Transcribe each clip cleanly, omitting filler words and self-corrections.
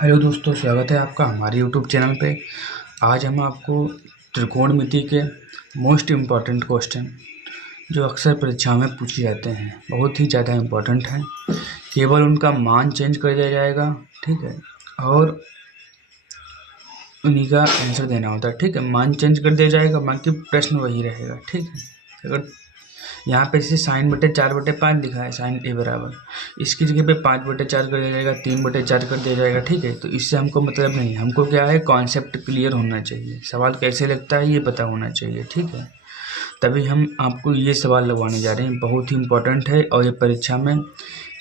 Hello दोस्तों, स्वागत है आपका हमारे यूट्यूब चैनल पे। आज हम आपको त्रिकोणमिति के मोस्ट इम्पॉर्टेंट क्वेश्चन जो अक्सर परीक्षाओं में पूछे जाते हैं, बहुत ही ज़्यादा इम्पॉर्टेंट हैं। केवल उनका मान चेंज कर दिया जाएगा, ठीक है, और उन्हीं का आंसर देना होता है, ठीक है। मान चेंज कर दिया जाएगा, बाकी प्रश्न वही रहेगा, ठीक है। अगर यहाँ पे जैसे साइन बटे 4/5 लिखा है, साइन ए बराबर, इसकी जगह पे 5/4 कर दिया जाएगा, 3/4 कर दिया जाएगा, ठीक है। तो इससे हमको मतलब नहीं, हमको क्या है, कॉन्सेप्ट क्लियर होना चाहिए, सवाल कैसे लगता है ये पता होना चाहिए, ठीक है। तभी हम आपको ये सवाल लगवाने जा रहे हैं, बहुत ही इंपॉर्टेंट है और ये परीक्षा में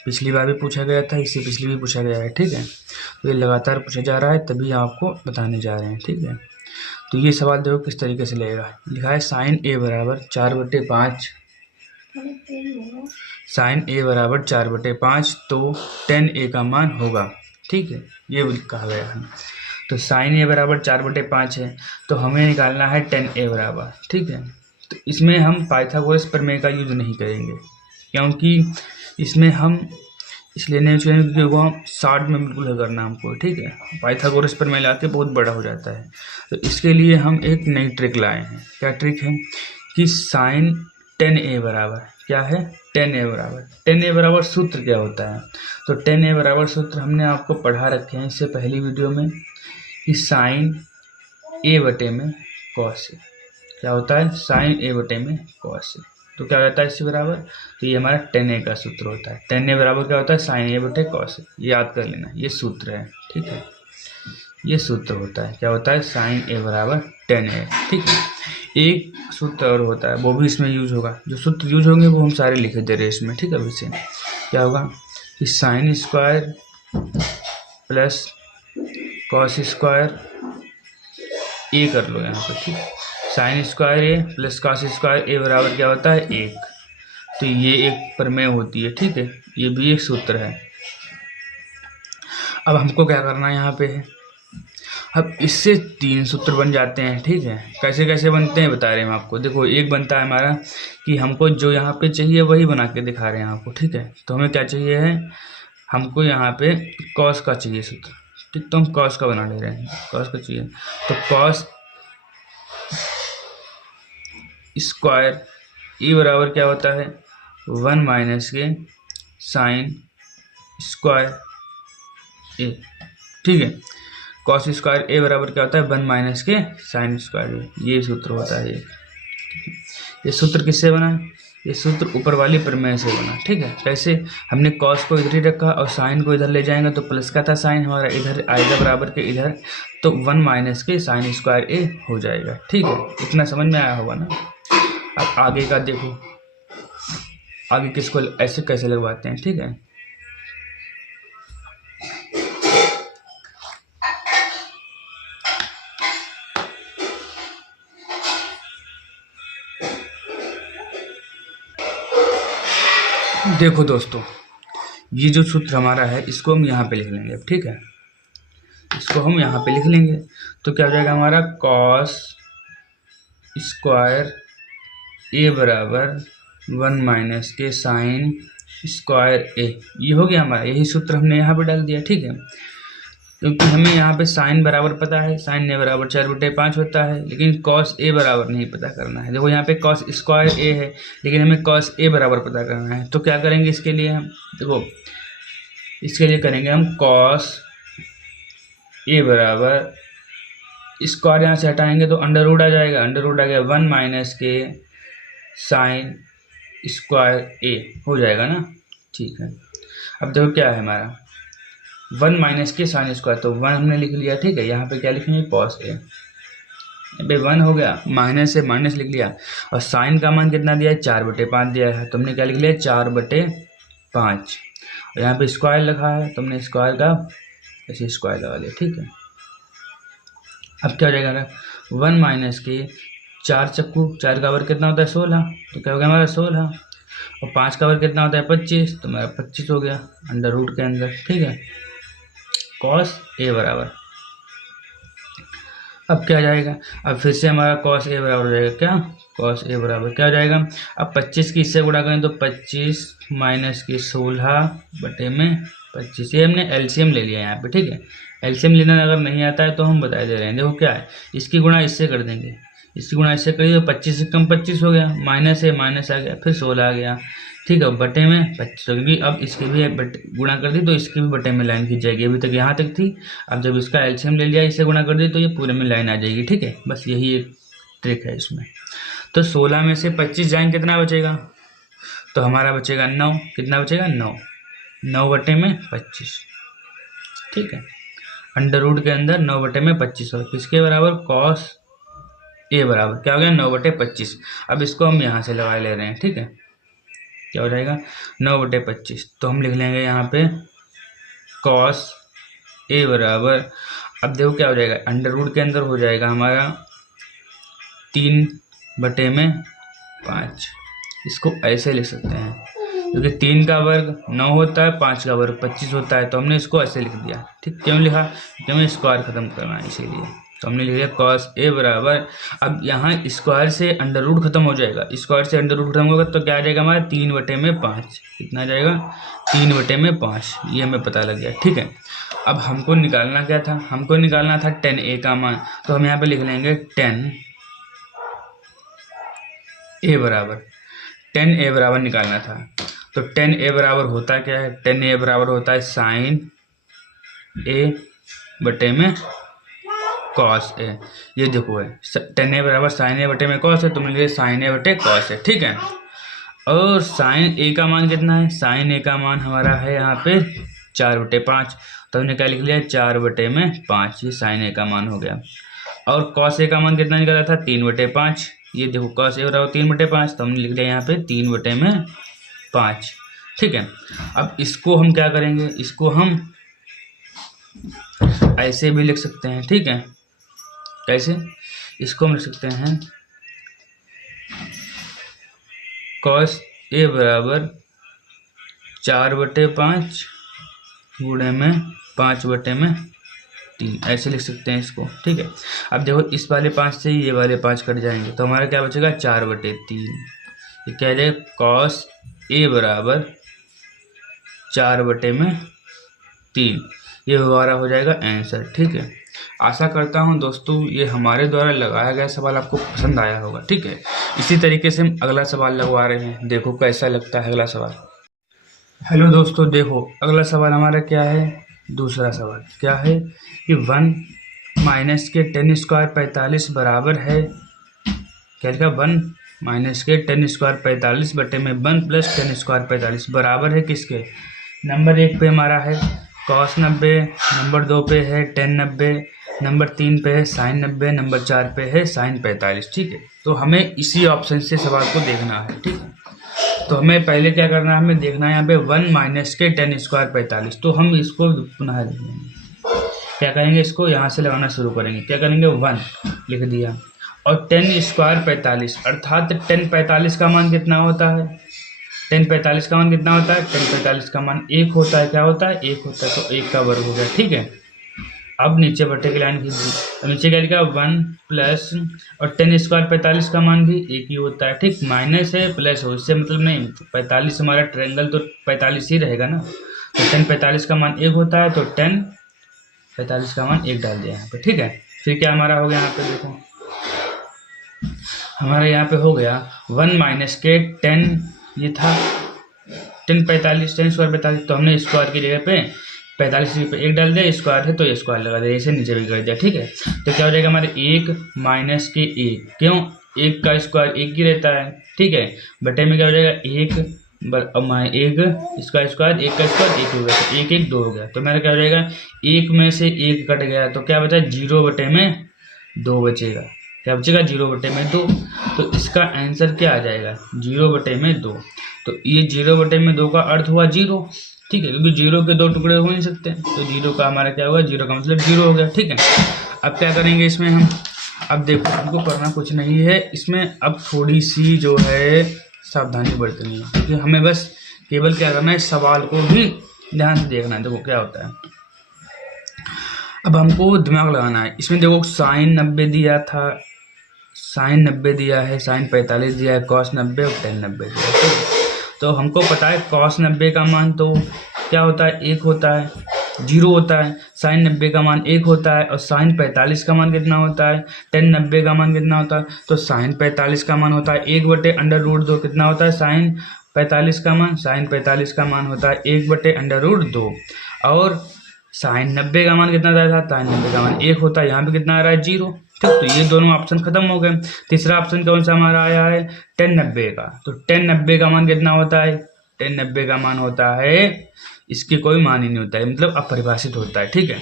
पिछली बार भी पूछा गया था, इससे पिछली भी पूछा गया है, ठीक है। तो ये लगातार पूछा जा रहा है, तभी आपको बताने जा रहे हैं, ठीक है। तो ये सवाल देखो किस तरीके से लगेगा। लिखा है साइन ए बराबर 4/5, साइन ए बराबर 4/5, तो tan ए का मान होगा, ठीक है, ये कहा गया है। तो साइन ए बराबर 4/5 है, तो हमें निकालना है tan ए बराबर, ठीक है। तो इसमें हम पाइथागोरस प्रमेय का यूज नहीं करेंगे, क्योंकि इसमें हम इसलिए नहीं करेंगे क्योंकि वो हम शॉर्ट में बिल्कुल करना हमको, ठीक है। पाइथागोरस प्रमेय लाके बहुत बड़ा हो जाता है, तो इसके लिए हम एक नई ट्रिक लाए हैं। क्या ट्रिक है कि साइन tan ए बराबर क्या है, tan ए बराबर, tan ए बराबर सूत्र क्या होता है। तो tan ए बराबर सूत्र हमने आपको पढ़ा रखे हैं इससे पहली वीडियो में कि साइन ए बटे में कॉस ए क्या होता है, साइन ए बटे में कॉस ए, तो क्या होता है इससे बराबर, तो ये हमारा tan ए का सूत्र होता है। tan ए बराबर क्या होता है, साइन ए बटे कॉस ए, याद कर लेना, ये सूत्र है, ठीक है। ये सूत्र होता है, क्या होता है, साइन ए बराबर tan ए, ठीक है। एक सूत्र और होता है, वो भी इसमें यूज होगा, जो सूत्र यूज होंगे वो हम सारे लिखे दे रहे हैं इसमें, ठीक है। अभी से क्या होगा कि sine square plus cos square A कर लो यहाँ पर, ठीक है। Sine square A plus cos square A बराबर क्या होता है, 1। तो ये एक प्रमेय होती है, ठीक है, ये भी एक सूत्र है। अब हमको क्या करना है यहाँ पे है, अब इससे 3 सूत्र बन जाते हैं, ठीक है। कैसे कैसे बनते हैं बता रहे हैं हम आपको। देखो, एक बनता है हमारा कि हमको जो यहाँ पे चाहिए वही बना के दिखा रहे हैं आपको, ठीक है। तो हमें क्या चाहिए है, हमको यहाँ पे कॉस का चाहिए सूत्र, ठीक। तो हम कॉस का बना ले रहे हैं, कॉस का चाहिए, तो कॉस स्क्वायर ई बराबर क्या होता है, 1 माइनस के साइन स्क्वायर ए, ठीक है। कॉस स्क्वायर ए बराबर क्या होता है, 1 माइनस के साइन स्क्वायर ए, ये सूत्र होता है। ये सूत्र किससे बना, ये सूत्र ऊपर वाली प्रमेय से बना, ठीक है। कैसे, हमने कॉस को इधर ही रखा और साइन को इधर ले जाएंगे, तो प्लस का था साइन हमारा इधर आएगा बराबर के इधर, तो 1 माइनस के साइन स्क्वायर ए हो जाएगा, ठीक है। इतना समझ में आया होगा ना। अब आगे का देखो, आगे किसको ऐसे कैसे लगवाते हैं, ठीक है। देखो दोस्तों, ये जो सूत्र हमारा है इसको हम यहाँ पे लिख लेंगे, ठीक है। इसको हम यहाँ पे लिख लेंगे, तो क्या हो जाएगा हमारा, कॉस स्क्वायर ए बराबर 1 माइनस के साइन स्क्वायर ए, ये हो गया हमारा। यही सूत्र हमने यहाँ पे डाल दिया, ठीक है। क्योंकि हमें यहाँ पे साइन बराबर पता है, साइन ए बराबर 4/5 होता है, लेकिन कॉस ए बराबर नहीं पता करना है। देखो यहाँ पे कॉस स्क्वायर ए है, लेकिन हमें कॉस ए बराबर पता करना है। तो क्या करेंगे इसके लिए हम, देखो इसके लिए करेंगे हम कॉस ए बराबर, स्क्वायर यहाँ से हटाएंगे तो अंडर रूट आ जाएगा, अंडर रूट आ गया 1 माइनस के साइन स्क्वायर ए हो जाएगा ना, ठीक है। अब देखो क्या है हमारा, 1 माइनस के साइन स्क्वायर, तो 1 हमने लिख लिया, ठीक है। यहाँ पे क्या लिखेंगे, कॉस ए, यहाँ पे 1 हो गया, माइनस से माइनस लिख लिया, और साइन का मान कितना दिया है, 4/5 दिया है, तो हमने क्या लिख लिया, 4/5, और यहाँ पे स्क्वायर लिखा है, तो हमने स्क्वायर का ऐसे स्क्वायर लगा लिया, ठीक है। अब क्या हो जाएगा, 1 माइनस के 4 चक्कू, 4 का वर्ग कितना होता है, 16, तो क्या हो गया हमारा 16, और 5 का वर्ग कितना होता है, 25, तो मेरा 25 हो गया अंडर रूट के अंदर, ठीक है। कॉस ए बराबर, अब क्या जाएगा, अब फिर से हमारा कॉस ए बराबर हो जाएगा, क्या, कॉस ए बराबर क्या हो जाएगा, अब 25 की इससे गुणा करें तो 25 माइनस की 16 बटे में 25। ये हमने एलसीएम ले लिया यहाँ पे, ठीक है। एलसीएम लेना अगर नहीं आता है तो हम बता दे रहे हैं। देखो क्या है, इसकी गुणा इससे कर देंगे, इसकी गुणा इससे करिए तो 25 से कम 25 हो गया, माइनस है माइनस आ गया, फिर 16 आ गया, ठीक है। बटे में 25 क्योंकि अब इसके भी गुणा कर दी तो इसके भी बटे में लाइन खींच जाएगी। अभी तक यहाँ तक थी, अब जब इसका एलसीएम ले लिया, इससे गुणा कर दी तो ये पूरे में लाइन आ जाएगी, ठीक है। बस यही एक ट्रिक है इसमें। तो 16 में से 25 जाएंगे, कितना बचेगा? तो हमारा बचेगा 9। कितना बचेगा? 9। 9 बटे में 25, ठीक है। अंडर रूट के अंदर 9 बटे में 25 और किसके बराबर? कॉस ए बराबर क्या हो गया? 9 बटे 25। अब इसको हम यहाँ से लगा ले रहे हैं, ठीक है। क्या हो जाएगा? 9 बटे 25। तो हम लिख लेंगे यहाँ पे कॉस ए बराबर, अब देखो क्या हो जाएगा, अंडर रूट के अंदर हो जाएगा हमारा 3 बटे में 5। इसको ऐसे लिख सकते हैं क्योंकि 3 का वर्ग 9 होता है, 5 का वर्ग 25 होता है, तो हमने इसको ऐसे लिख दिया, ठीक। क्यों लिखा? क्योंकि हमें स्क्वायर खत्म करना है, इसीलिए तो हमने लिख दिया कॉस ए बराबर। अब यहाँ स्क्वायर से अंडर रूट खत्म हो जाएगा, स्क्वायर से अंडर रूट खत्म होगा तो क्या आ जाएगा हमारा? 3 बटे में 5। कितना आ जाएगा? 3 बटे में 5। ये हमें पता लग गया, ठीक है। अब हमको निकालना क्या था? हमको निकालना था 10a का मान, तो हम यहाँ पे लिख लेंगे 10a बराबर, 10a बराबर निकालना था। तो 10a बराबर होता क्या है? 10a बराबर होता है साइन ए बटे में कॉस ए। ये देखो है 10a बराबर साइन ए बटे में कॉस है, तो मिल गया साइन ए बटे कॉस है, ठीक है। और साइन ए का मान कितना है? साइन ए का मान हमारा है यहाँ पे 4 बटे 5, तो हमने क्या लिख लिया? 4 बटे में 5। ये साइन ए का मान हो गया। और कॉस ए का मान कितना निकला था? 3 बटे 5। ये देखो कॉस ए बराबर 3 बटे 5, तो हमने लिख लिया यहाँ पे 3 बटे में 5, ठीक है। अब इसको हम क्या करेंगे? इसको हम ऐसे भी लिख सकते हैं, ठीक है। कैसे? इसको हम लिख सकते हैं कॉस ए बराबर 4 बटे 5 गुणे में 5 बटे में 3, ऐसे लिख सकते हैं इसको, ठीक है। अब देखो इस वाले 5 से ये वाले 5 कट जाएंगे, तो हमारा क्या बचेगा? 4 बटे 3। ये क्या जाएगा? कॉस ए बराबर 4 बटे में 3। ये हमारा हो जाएगा आंसर, ठीक है। आशा करता हूं दोस्तों ये हमारे द्वारा लगाया गया सवाल आपको पसंद आया होगा, ठीक है। इसी तरीके से हम अगला सवाल लगवा रहे हैं, देखो कैसा लगता है अगला सवाल। हेलो दोस्तों, देखो अगला सवाल हमारा क्या है? दूसरा सवाल क्या है कि 1 माइनस के 10 स्क्वायर 45 बराबर है, क्या लिखा? 1 माइनस के 10 स्क्वायर 45 बटे में 1 प्लस 10 स्क्वायर 45 बराबर है किसके? नंबर 1 पे हमारा है कॉस 90, नंबर 2 पे है टेन 90, नंबर 3 पे है साइन 90, नंबर 4 पे है साइन 45, ठीक है। तो हमें इसी ऑप्शन से सवाल को देखना है, ठीक है। तो हमें पहले क्या करना है? हमें देखना है यहाँ पे 1 माइनस के 10 स्क्वायर 45, तो हम इसको पुनः लिख लेंगे। क्या करेंगे? इसको यहाँ से लगाना शुरू करेंगे। क्या करेंगे? 1 लिख दिया और 10 स्क्वायर 45, अर्थात 10 45 का मान कितना होता है? 10 45 का मान कितना होता है? 10 45 का मान 1 होता है। क्या होता है? 1 होता है, तो 1 का वर्ग हो गया, ठीक है। अब नीचे बटे की लाइन खींच दी, तो नीचे क्या लिखा? 1 प्लस, और 10 स्क्वायर 45 का मान भी 1 ही होता है, ठीक। माइनस है प्लस हो, इससे मतलब नहीं, 45 हमारा ट्रायंगल तो 45 ही रहेगा ना। तो 10 45 का मान 1 होता है, तो 10 45 का मान 1 डाल दिया यहाँ पे, ठीक है। फिर क्या हमारा हो गया यहाँ पे? देखो हमारा यहाँ पे हो गया 1 माइनस के 10, ये था 10 45, 10 स्क्वायर 45, तो हमने स्क्वायर की जगह पे 45 पे 1 डाल दिया, स्क्वायर है तो ये स्क्वायर लगा दिया, इसे नीचे भी कर दिया, ठीक है। तो क्या हो जाएगा हमारे 1 माइनस के 1, क्यों? 1 का स्क्वायर 1 ही रहता है, ठीक है। बटे में क्या हो जाएगा? 1 इसका स्क्वायर 1 का स्क्वायर 1 हो गया, तो 1 1 2 हो गया। तो मेरा क्या हो जाएगा? 1 में से 1 कट गया, तो क्या बचा? 0 बटे में 2 बचेगा। क्या बचेगा? 0 बटे में 2। तो इसका आंसर क्या आ जाएगा? 0 बटे में 2। तो ये 0 बटे में 2 का अर्थ हुआ 0, ठीक है, क्योंकि 0 के 2 टुकड़े हो नहीं सकते, तो 0 का हमारा क्या होगा? 0 का मतलब 0 हो गया, ठीक है। अब क्या करेंगे इसमें हम? अब देखो हमको करना कुछ नहीं है इसमें, अब थोड़ी सी जो है सावधानी बरतनी है, क्योंकि हमें बस केवल क्या करना है? सवाल को भी ध्यान से देखना है। देखो क्या होता है, अब हमको दिमाग लगाना है इसमें। देखो साइन 90 दिया था, साइन 90 दिया है, साइन 45 दिया है, कॉस 90 और टेन 90 दिया है, तो हमको पता है कॉस 90 का मान तो क्या होता है, 1 होता है, 0 होता है। साइन 90 का मान 1 होता है और साइन 45 का मान कितना होता है, टेन 90 का मान कितना होता है, तो साइन 45 का मान होता है 1/√2। कितना होता है साइन 45 का मान, साइन 45 का मान होता है 1/√2। और साइन 90 का मान कितना था, साइन 90 का मान 1 होता है, यहाँ पे कितना आ रहा है 0। ठीक, तो ये दोनों ऑप्शन खत्म हो गए। तीसरा ऑप्शन कौन सा हमारा आया है, टेन 90 का। तो टेन 90 का मान कितना होता है, टेन 90 का मान होता है, इसके कोई मान ही नहीं होता है, मतलब अपरिभाषित होता है। ठीक है,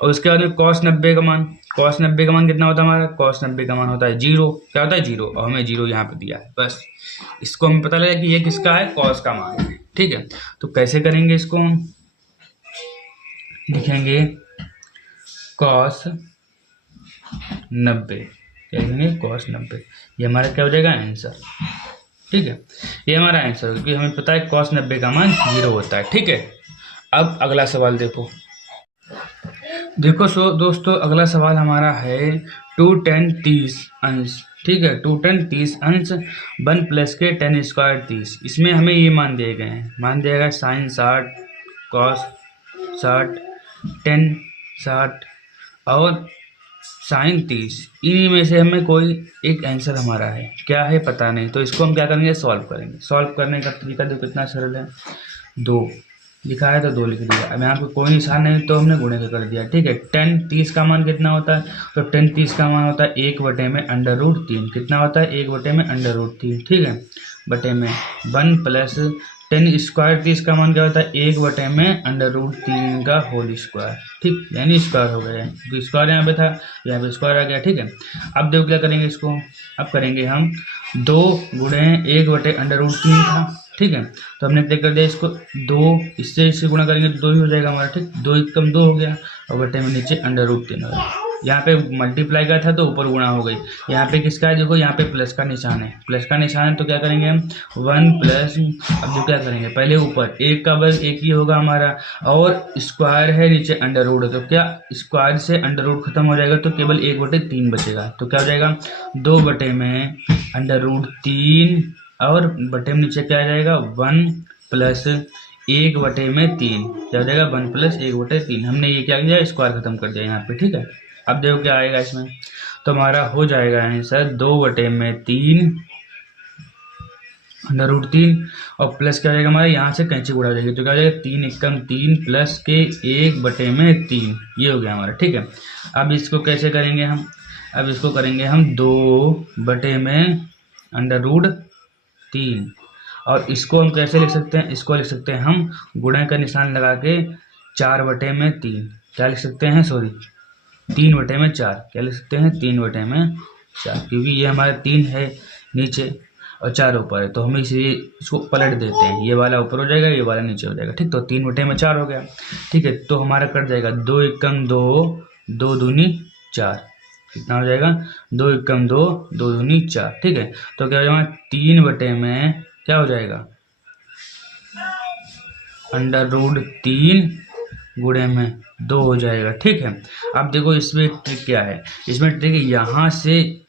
और उसके बाद में कॉस 90 का मान, कॉस 90 का मान कितना होता है हमारा, कॉस 90 का मान होता है 0। क्या होता है 0, और हमें 0 यहाँ पे दिया है। बस इसको हमें पता लगा कि ये किसका है, कॉस का मान है। ठीक है, तो कैसे करेंगे इसको, हम लिखेंगे कॉस 90, क्या लिखेंगे कॉस 90। ये हमारा क्या हो जाएगा आंसर। ठीक है, ये हमारा आंसर, क्योंकि हमें पता है कॉस 90 का मान 0 होता है। ठीक है, अब अगला सवाल देखो। दोस्तों अगला सवाल हमारा है 2 10 30 अंश। ठीक है, 2 10 30 अंश 1 प्लस के 10 स्क्वायर 30। इसमें हमें ये मान दिए गए हैं, मान दिया गया साइन 60, कॉस 60, टेन 60 और साइन 30। इन्हीं में से हमें कोई एक आंसर हमारा है, क्या है पता नहीं। तो इसको हम क्या करेंगे, सॉल्व करेंगे। सॉल्व करने का तरीका देखो कितना सरल है, 2 लिखा है तो 2 लिख दिया। अब यहाँ पे कोई निशान नहीं तो हमने गुणे कर दिया। ठीक है, 10 30 का मान कितना होता है, तो 10 30 का मान होता है 1/√3। कितना होता है, 1/√3। ठीक है, बटे में 1 प्लस 10 स्क्वायर 30 का मान क्या होता है, 1/√3 का होल स्क्वायर। ठीक, यानी स्क्वायर हो गया, तो स्क्वायर यहाँ पे था, यहाँ पे स्क्वायर आ गया। ठीक है, अब देखो क्या करेंगे इसको, अब करेंगे हम 2 गुणे 1/√3 था। ठीक है, तो हमने क्या कर दिया इसको 2, इससे गुणा करेंगे तो 2 ही हो जाएगा हमारा। ठीक, 2 1 कम 2 हो गया और बटे में नीचे √3 हो गया। यहाँ पे मल्टीप्लाई का था तो ऊपर गुणा हो गई। यहाँ पे किसका है, देखो यहाँ पे प्लस का निशान है, प्लस का निशान है तो क्या करेंगे हम 1 प्लस, अब जो क्या करेंगे पहले ऊपर 1 का बस 1 ही होगा हमारा, और स्क्वायर है नीचे अंडर है, तो क्या स्क्वायर से अंडर खत्म हो जाएगा तो केवल 1/3 बचेगा। तो क्या हो जाएगा 2 बटे में √3 और बटे में नीचे क्या आ जाएगा 1 प्लस 1/3। क्या हो जाएगा 1 प्लस 1/3। हमने ये क्या किया, स्क्वायर खत्म कर दिया यहाँ पे। ठीक है, अब देखो क्या आएगा इसमें, तो हमारा हो जाएगा आंसर 2/3 √3 और प्लस क्या हो जाएगा हमारा, यहाँ से कैंची उड़ा जाएगी तो क्या हो जाएगा 3 एकम 3 प्लस के 1/3। ये हो गया हमारा। ठीक है, अब इसको कैसे करेंगे हम, अब इसको करेंगे हम 2/√3 और इसको हम कैसे लिख सकते हैं, इसको लिख सकते हैं हम गुणा का निशान लगा के 4/3। क्या लिख सकते हैं, सॉरी 3/4। क्या लिख सकते हैं 3/4, क्योंकि ये हमारा 3 है नीचे और 4 ऊपर है, तो हम इसीलिए इसको पलट देते हैं, ये वाला ऊपर हो जाएगा, ये वाला नीचे हो जाएगा। ठीक, तो 3/4 हो गया। ठीक है, तो हमारा कट जाएगा 2 एकम 2, 2 दूनी 4। कितना हो जाएगा 2 एकम 2, 2 दूनी 4। ठीक है, तो क्या हो जाएगा 3 बटे में क्या हो जाएगा √3 गुणे में 2 हो जाएगा। ठीक है, अब देखो इसमें ट्रिक क्या है, इसमें ट्रिक यहाँ से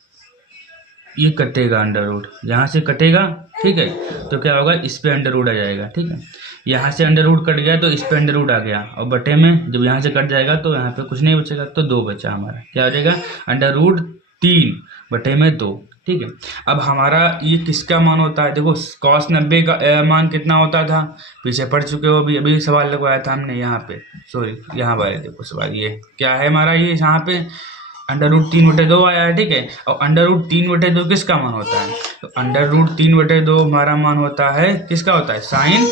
ये कटेगा अंडर यहाँ से कटेगा। ठीक है, तो क्या होगा इस पे अंडर आ जाएगा। ठीक है, यहाँ से अंडर कट गया तो इस पे अंडर आ गया और बटे में जब यहाँ से कट जाएगा तो यहाँ पे कुछ नहीं बचेगा, तो 2 बचा हमारा। क्या हो जाएगा √3 बटे में 2। ठीक है, अब हमारा ये किसका मान होता है, देखो cos 90 का मान कितना होता था, पीछे पढ़ चुके हो, अभी अभी सवाल लगवाया था हमने यहाँ पे, सॉरी यहाँ पर देखो सवाल ये क्या है हमारा, ये यहाँ पे √3/2 आया है। ठीक है, और √3/2 किसका मान होता है, तो √3/2 हमारा मान होता है, किसका होता है साइन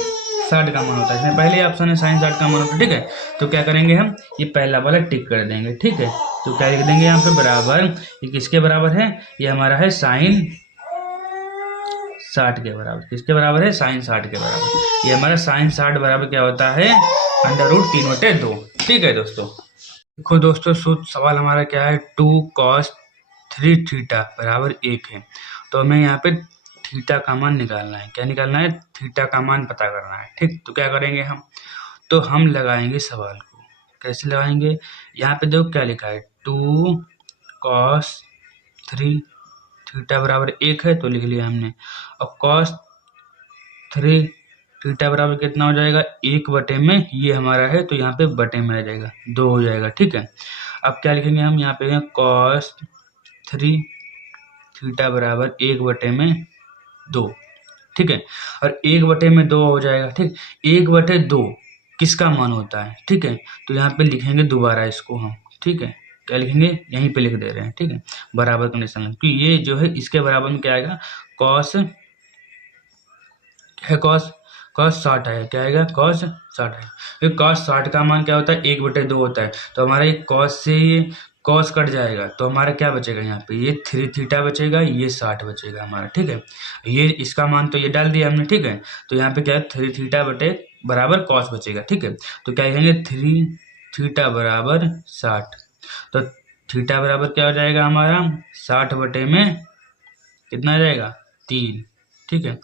60 का मान होता है। इसमें पहले ऑप्शन है साइन 60 का मान होता है। ठीक है, तो क्या करेंगे हम ये पहला वाला टिक कर देंगे। ठीक है, तो क्या लिख देंगे यहाँ पे बराबर, ये किसके बराबर है, ये हमारा है साइन 60 के बराबर। किसके बराबर है, साइन 60 के बराबर। ये हमारा साइन 60 बराबर क्या होता है √3/2। ठीक है दोस्तों, देखो दोस्तों सवाल हमारा क्या है 2 cos 3 थीटा बराबर 1 है। तो हमें यहाँ पे थीटा का मान निकालना है। क्या निकालना है, थीटा का मान पता करना है। ठीक, तो क्या करेंगे हम, तो हम लगाएंगे सवाल को, कैसे लगाएंगे, यहाँ पे देखो क्या लिखा है 2 cos 3 थीटा बराबर 1 है तो लिख लिया हमने, और cos 3 थीटा बराबर कितना हो जाएगा, 1/में ये हमारा है तो यहाँ पे बटे में आ जाएगा 2 हो जाएगा। ठीक है, अब क्या लिखेंगे हम यहाँ पे cos 3 थीटा बराबर 1/2। ठीक है, और 1/2 हो जाएगा। ठीक, 1/2 किसका मान होता है। ठीक है, तो यहाँ पे लिखेंगे दोबारा इसको हम। ठीक है, क्या लिखेंगे, यहीं पे लिख दे रहे हैं। ठीक है, बराबर कंडीशन, क्योंकि ये जो है इसके बराबर में क्या आएगा, कॉस है, कॉस 60 है, क्या आएगा, कॉस 60 है। फिर कॉस 60 का मान क्या होता है, 1/2 होता है। तो हमारा ये कॉस से ये कॉस कट जाएगा तो हमारा क्या बचेगा, यहाँ पे ये 3 थीटा बचेगा, ये 60 बचेगा हमारा। ठीक है, ये इसका मान तो ये डाल दिया हमने। ठीक है, तो यहाँ पे क्या है, 3 थीटा बटे बराबर कॉस बचेगा। ठीक है, तो क्या कहेंगे, 3 थीटा बराबर 60। तो थीटा बराबर क्या हो जाएगा हमारा, 60 बटे में कितना आ जाएगा, 3। ठीक है,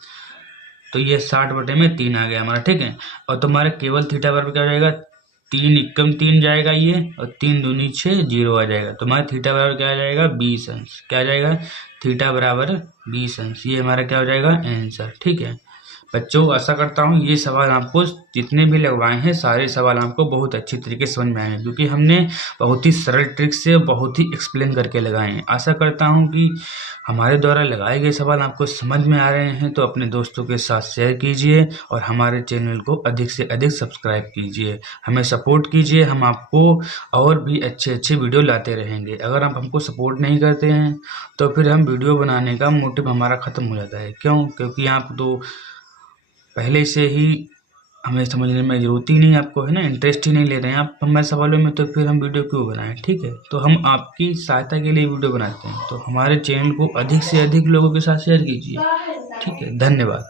तो ये 60 बटे में 3 आ गया हमारा। ठीक है, और तुम्हारा केवल थीटा बराबर क्या हो जाएगा, 3 एकम 3 जाएगा ये, और 3 दूनी 6 0 आ जाएगा। तुम्हारा थीटा बराबर क्या आ जाएगा, 20 अंश। क्या आ जाएगा, थीटा बराबर 20 अंश। ये हमारा क्या हो जाएगा, आंसर। ठीक है बच्चों, आशा करता हूँ ये सवाल आपको जितने भी लगवाए हैं सारे सवाल आपको बहुत अच्छी तरीके से समझ में आए हैं, क्योंकि हमने बहुत ही सरल ट्रिक से बहुत ही एक्सप्लेन करके लगाए हैं। आशा करता हूँ कि हमारे द्वारा लगाए गए सवाल आपको समझ में आ रहे हैं, तो अपने दोस्तों के साथ शेयर कीजिए और हमारे चैनल को अधिक से अधिक सब्सक्राइब कीजिए, हमें सपोर्ट कीजिए। हम आपको और भी अच्छे अच्छे वीडियो लाते रहेंगे। अगर आप हमको सपोर्ट नहीं करते हैं तो फिर हम वीडियो बनाने का मोटिव हमारा ख़त्म हो जाता है। क्यों, क्योंकि आप तो पहले से ही हमें समझने में ज़रूरत ही नहीं, आपको है ना, इंटरेस्ट ही नहीं ले रहे हैं आप हमारे सवालों में, तो फिर हम वीडियो क्यों बनाएं। ठीक है, तो हम आपकी सहायता के लिए वीडियो बनाते हैं, तो हमारे चैनल को अधिक से अधिक लोगों के साथ शेयर कीजिए। ठीक है, धन्यवाद।